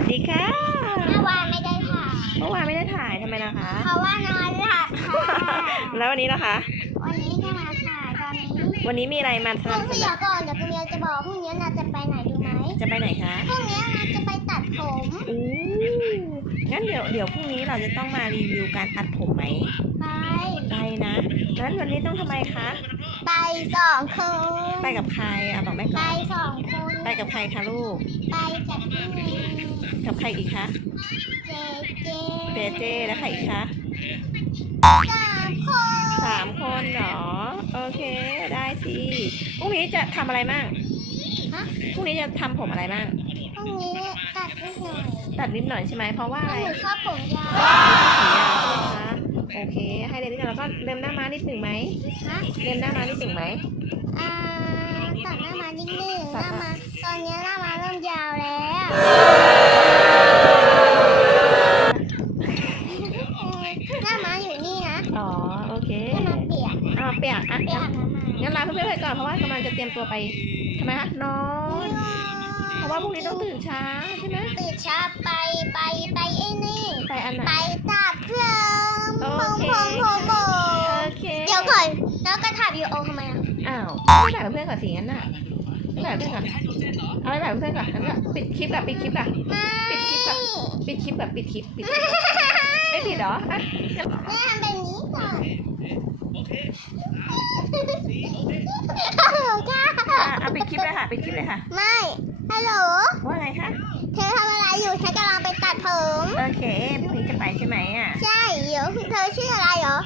วัสดีค่ะเมื่อวานไม่ได้ถ่ายเมื่อวานไม่ได้ถ่ายทำไมล่ะคะ เพราะว่านอนหลับค่ะแล้ววันนี้นะคะ วันนี้จะมาถ่ายตอนนี้วันนี้มีอะไรมาพรุ่นำงเสนี้นเดี๋ยอวก่อนเดี๋ยวคุณเมียจะบอกพรุ่งนี้เราจะไปไหนดูไหมจะไปไหนคะพรุ่งนี้เราจะไปตัดผมอู้งั้นเดี๋ยวเดี๋ยวพรุ่งนี้เราจะต้องมารีวิวการตัดผมไหม ไป ไปนะงั้นวันนี้ต้องทำไมคะ ไปสองคนไปกับใครอะบอกแม่ไปก่อนสองคนไปกับใครคะลูก ไปกับพี่เมย์กับใครอีกคะเจเจเจเจแล้วใครอีกคะสามคนสามคนเหรอ โอเคได้สิพรุ่งนี้จะทำอะไรบ้างฮะพรุ่งนี้จะทำผมอะไรบ้างพรุ่งนี้ตัดนิดหน่อยตัดนิดหน่อยใช่ไหมเพราะว่าเพอะไรราะหนูชอบผมยาว ก็เล็มหน้าม้านิดหนึ่งไหมฮะเล็มหน้าม้านิดหนึ่งไหมอ่าตัดหน้ามานิดนึงหตัน้าดหน้ามาตอนนี้หน้ามาเริ่มยาวแล้วหน้ามาอยู่นี่นะอ๋อโอเคหน้ามาเปียกอ่าเปียกอะเปียงั้กนน้ำมางั้นลาเพื่อนๆไปก่อนเพราะว่ากำลังจะเตรียมตัวไปทำไมคะนอน เพราะว่าพรุ่งนี้ต้องตื่นเช้าใช่ไหมตื่นเช้าไปไปไปไอ้นี่ ไปอันไหน ไปตัดเพลิง โอ พง เค พงพงพง โอเค เดี๋ยวก่อนแล้วก็ถ่ายวิ ดีโอทำไมอะอ้าวไม่ถ่ายกับเพื่อนก่อนสิงั้นน่ะไม่ถ่ายกับเพื่อนก่อนเอาไปถ่ายกับเพื่อนก่อนงั้นก็ปิดคลิปก่อนปิดคลิปก่อนไม่ปิดคลิปก่อนปิดคลิปก่อนปิดคลิปปิดคลิปไม่ปิดเหรออะแม่ทำแบบนี้ก่อนฮัลโหลค่ะอะเอาปิดคลิปเลยค่ะปิดคลิปเลยค่ะ ไม่ ฮัลโหล ว่าไงคะ เธอทำอะไรอยู่ฉันกำลังไปตัดผม โอเคพรุ่งนี้จะไปใช่ไหมอะ ใช่เดี๋ยวเธอชื่ออะไรเหรอ